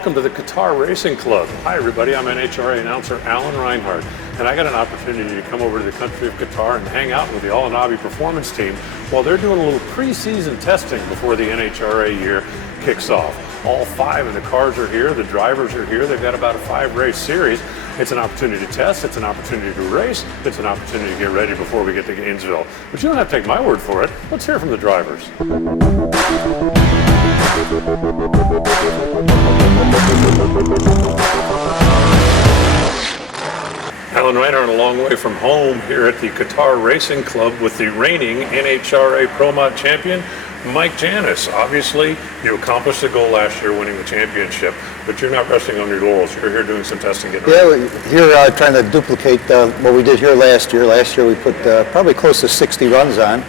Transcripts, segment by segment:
welcome to the Qatar Racing Club. Hi everybody, I'm NHRA announcer Alan Reinhart, and I got an opportunity to come over to the country of Qatar and hang out with the Anabi Performance team while they're doing a little pre-season testing before the NHRA year kicks off. All 5 of the cars are here, the drivers are here, they've got about a 5-race series. It's an opportunity to test, it's an opportunity to race, it's an opportunity to get ready before we get to Gainesville. But you don't have to take my word for it, let's hear from the drivers. Alan Reiner, a long way from home here at the Qatar Racing Club with the reigning NHRA Pro Mod champion, Mike Janus. Obviously, you accomplished the goal last year winning the championship, but you're not resting on your laurels. You're here doing some testing. Here trying to duplicate what we did here last year. Last year we put probably close to 60 runs on.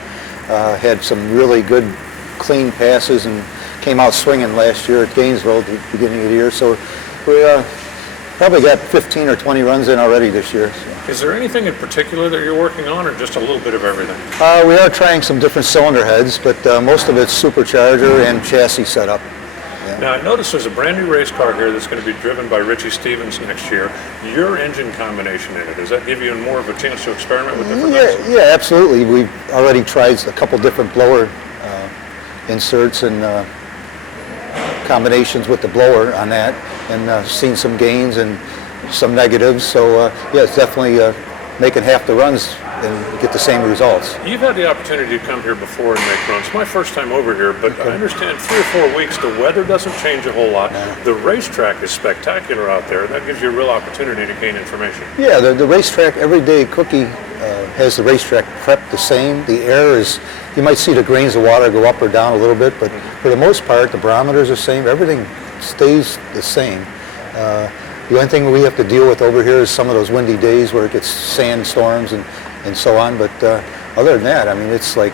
Had some really good, clean passes and came out swinging last year at Gainesville at the beginning of the year. So we probably got 15 or 20 runs in already this year. So. Is there anything in particular that you're working on, or just a little bit of everything? We are trying some different cylinder heads, but most of it's supercharger and chassis setup. Yeah. Now, I noticed there's a brand new race car here that's going to be driven by Richie Stevens next year. Your engine combination in it, does that give you more of a chance to experiment with different things? Yeah, absolutely. We've already tried a couple different blower inserts and combinations with the blower on that, and seen some gains and some negatives. So yeah, it's definitely making half the runs and get the same results. You've had the opportunity to come here before and make runs. It's my first time over here, but okay. I understand 3 or 4 weeks, the weather doesn't change a whole lot. No. The racetrack is spectacular out there. That gives you a real opportunity to gain information. Yeah, the racetrack, everyday cookie has the racetrack prepped the same. The air is, you might see the grains of water go up or down a little bit, but for the most part, the barometer's the same. Everything stays the same. The only thing we have to deal with over here is some of those windy days where it gets sandstorms and so on. But other than that, I mean, it's like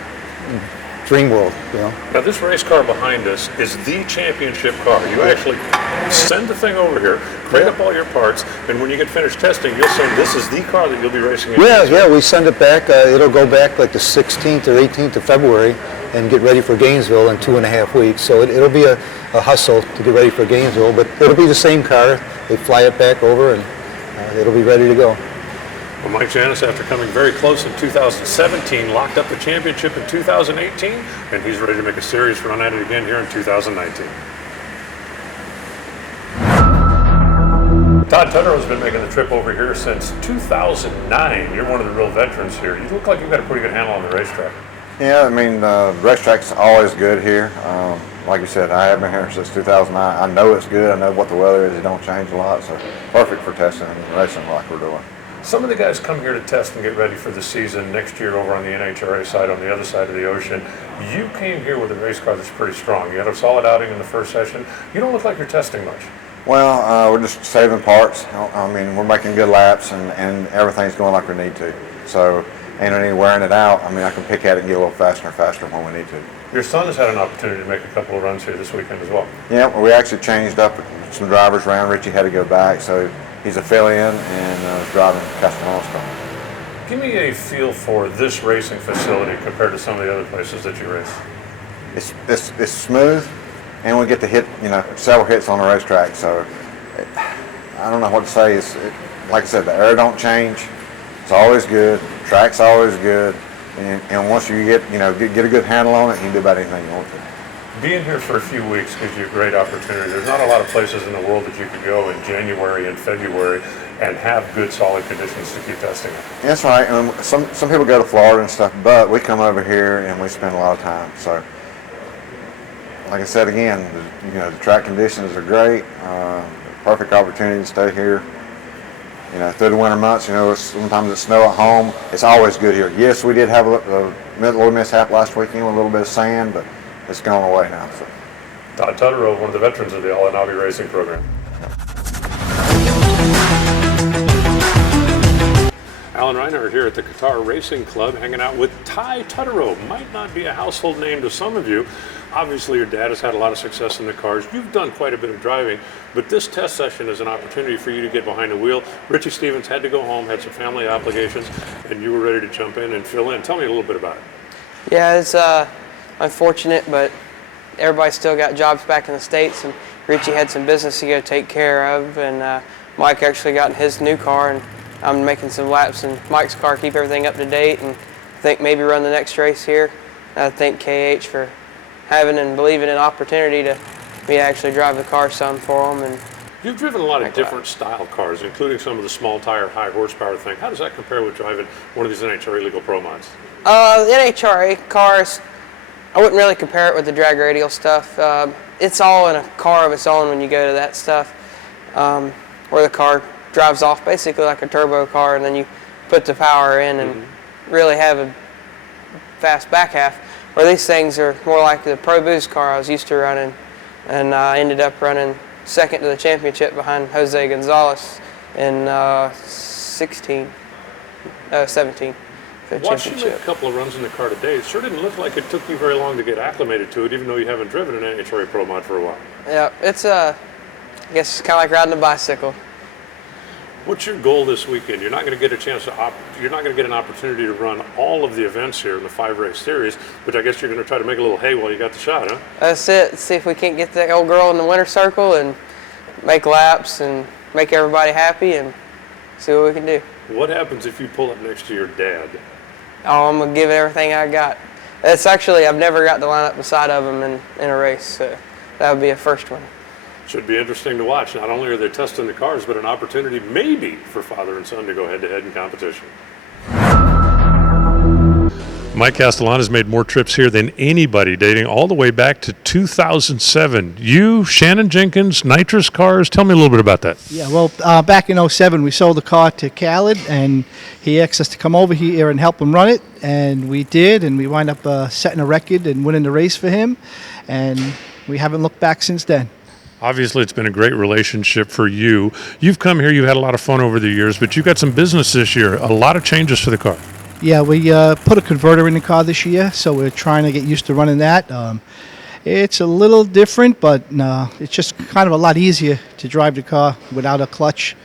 dream world, you know. Now, this race car behind us is the championship car. You actually send the thing over here, crate up all your parts, and when you get finished testing, you'll say this is the car that you'll be racing in. Yeah, we send it back. It'll go back like the 16th or 18th of February and get ready for Gainesville in 2.5 weeks. So it'll be a hustle to get ready for Gainesville, but it'll be the same car. They fly it back over and it'll be ready to go. Well, Mike Janus, after coming very close in 2017, locked up the championship in 2018, and he's ready to make a serious run at it again here in 2019. Todd Turner has been making the trip over here since 2009. You're one of the real veterans here. You look like you've got a pretty good handle on the racetrack. Yeah, I mean, the racetrack's always good here. Like you said, I have been here since 2009. I know it's good. I know what the weather is. It don't change a lot, so perfect for testing and racing like we're doing. Some of the guys come here to test and get ready for the season next year over on the NHRA side, on the other side of the ocean. You came here with a race car that's pretty strong. You had a solid outing in the first session. You don't look like you're testing much. Well, we're just saving parts. I mean, we're making good laps and everything's going like we need to. So ain't any wearing it out. I mean, I can pick at it and get a little faster and faster when we need to. Your son has had an opportunity to make a couple of runs here this weekend as well. Yeah, well, we actually changed up some drivers around. Richie had to go back, so he's a fill-in and was driving Castellano's car. Give me a feel for this racing facility compared to some of the other places that you race. It's smooth, and we get to hit several hits on the racetrack. So I don't know what to say. Like I said, the air don't change. It's always good. Track's always good. And once you get a good handle on it, you can do about anything you want to. Being here for a few weeks gives you a great opportunity. There's not a lot of places in the world that you could go in January and February and have good, solid conditions to keep testing it. That's right. Some people go to Florida and stuff, but we come over here and we spend a lot of time. So, like I said again, the track conditions are great. Perfect opportunity to stay here. Through the winter months, sometimes it's snow at home. It's always good here. Yes, we did have a little mishap last weekend with a little bit of sand, but it's gone away now. So. Todd Turner, one of the veterans of the Anabi Racing program. Alan Reinhart here at the Qatar Racing Club, hanging out with Ty Tutterow. Might not be a household name to some of you. Obviously, your dad has had a lot of success in the cars. You've done quite a bit of driving, but this test session is an opportunity for you to get behind the wheel. Richie Stevens had to go home, had some family obligations, and you were ready to jump in and fill in. Tell me a little bit about it. Yeah, it's unfortunate, but everybody still got jobs back in the States, and Richie had some business to go take care of, and Mike actually got in his new car, and I'm making some laps in Mike's car, keep everything up to date, and I think maybe run the next race here. And I thank KH for having and believing in an opportunity to me actually drive the car some for them. And you've driven a lot of different style cars, including some of the small tire, high horsepower thing. How does that compare with driving one of these NHRA legal Pro Mods? The NHRA cars, I wouldn't really compare it with the drag radial stuff. It's all in a car of its own when you go to that stuff, where the car drives off basically like a turbo car, and then you put the power in and really have a fast back half. Where these things are more like the Pro Boost car I was used to running, and I ended up running second to the championship behind Jose Gonzalez in 17. Watching you make a couple of runs in the car today, it sure didn't look like it took you very long to get acclimated to it, even though you haven't driven an NHRA Pro Mod for a while. Yeah, it's I guess it's kind of like riding a bicycle. What's your goal this weekend? You're not going to get a chance to you're not going to get an opportunity to run all of the events here in the 5-race series, but I guess you're going to try to make a little hay while you got the shot, huh? That's it. See if we can't get the old girl in the winner circle and make laps and make everybody happy and see what we can do. What happens if you pull up next to your dad? Oh, I'm going to give it everything I got. It's actually, I've never got to line up beside of him in a race, so that would be a first one. Should be interesting to watch. Not only are they testing the cars, but an opportunity maybe for father and son to go head-to-head in competition. Mike Castellan has made more trips here than anybody, dating all the way back to 2007. You, Shannon Jenkins, nitrous cars. Tell me a little bit about that. Yeah, well, back in 07, we sold the car to Khaled, and he asked us to come over here and help him run it, and we did, and we wound up setting a record and winning the race for him, and we haven't looked back since then. Obviously, it's been a great relationship for you. You've come here, you've had a lot of fun over the years, but you've got some business this year, a lot of changes for the car. Yeah, we put a converter in the car this year, so we're trying to get used to running that. It's a little different, but it's just kind of a lot easier to drive the car without a clutch.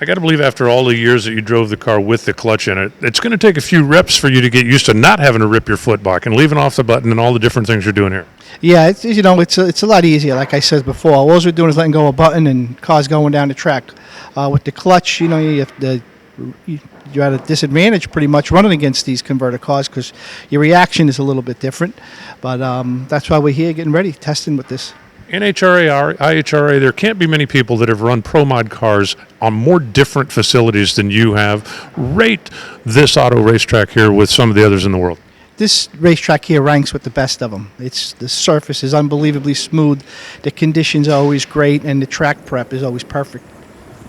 I got to believe after all the years that you drove the car with the clutch in it, it's going to take a few reps for you to get used to not having to rip your foot back and leaving off the button and all the different things you're doing here. Yeah, it's a lot easier. Like I said before, all we're doing is letting go of a button and cars going down the track. With the clutch, you're at a disadvantage pretty much running against these converter cars because your reaction is a little bit different. But that's why we're here getting ready, testing with this. NHRA, IHRA, there can't be many people that have run Pro Mod cars on more different facilities than you have. Rate this auto racetrack here with some of the others in the world. This racetrack here ranks with the best of them. The surface is unbelievably smooth, the conditions are always great, and the track prep is always perfect.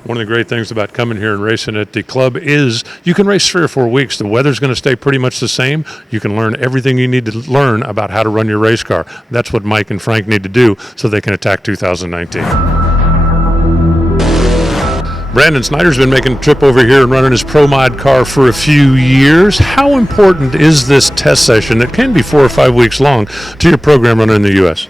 One of the great things about coming here and racing at the club is you can race 3 or 4 weeks. The weather's going to stay pretty much the same. You can learn everything you need to learn about how to run your race car. That's what Mike and Frank need to do so they can attack 2019. Branden Snyder's been making a trip over here and running his Pro Mod car for a few years. How important is this test session that can be 4 or 5 weeks long to your program running in the U.S.?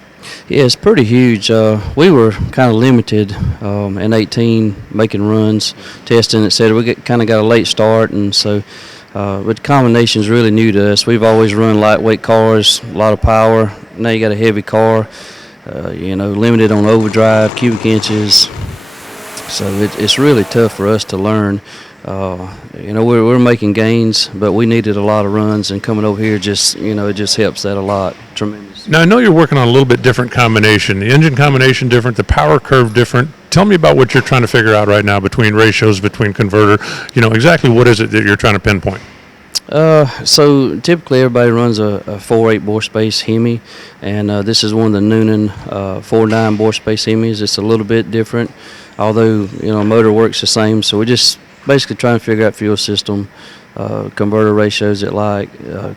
Yeah, it's pretty huge. We were kind of limited in 18 making runs, testing, etc. We kind of got a late start, and so but the combination is really new to us. We've always run lightweight cars, a lot of power. Now you got a heavy car, limited on overdrive, cubic inches. So it's really tough for us to learn. We're making gains, but we needed a lot of runs, and coming over here just helps that a lot. Tremendous. Now, I know you're working on a little bit different combination. The engine combination different, the power curve different. Tell me about what you're trying to figure out right now between ratios, between converter. Exactly what is it that you're trying to pinpoint? So typically everybody runs a 4.8 bore space Hemi, and this is one of the Noonan 4.9 bore space Hemis. It's a little bit different, although motor works the same. So we're just basically trying to figure out fuel system, converter ratios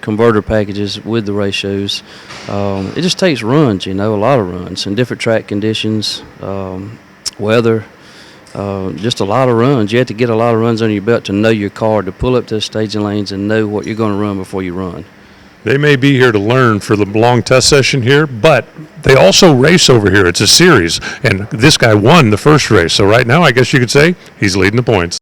converter packages with the ratios. It just takes runs, a lot of runs in different track conditions, weather. Just a lot of runs. You have to get a lot of runs under your belt to know your car, to pull up to the staging lanes and know what you're going to run before you run. They may be here to learn for the long test session here, but they also race over here. It's a series, and this guy won the first race. So right now, I guess you could say he's leading the points.